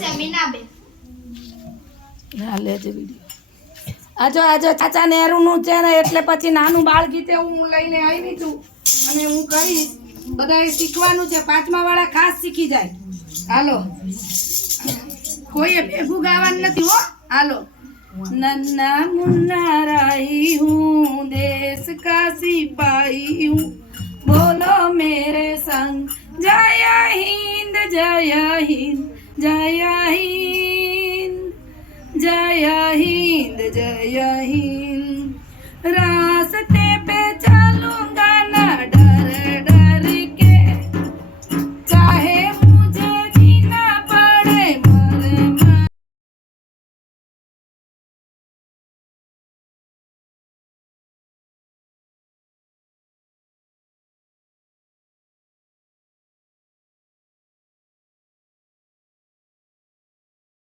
છે મીનાબેન. હા લેજે વિડીયો. આજો ચાચા નેહરુનું છે ને એટલે પછી નાનું બાળ ગીતે હું લઈને આવી છું અને હું કહીશ. બધાએ શીખવાનું છે. 5મા વાળા ખાસ શીખી જાય. હાલો, કોઈએ ભેગું ગાવાનું નથી હો. હાલો. नन्ना मुन्ना राही हूँ, देश का सिपाही हूँ, बोलो मेरे संग जय हिंद जय हिंद जय हिंद जय हिंद जय हिंद.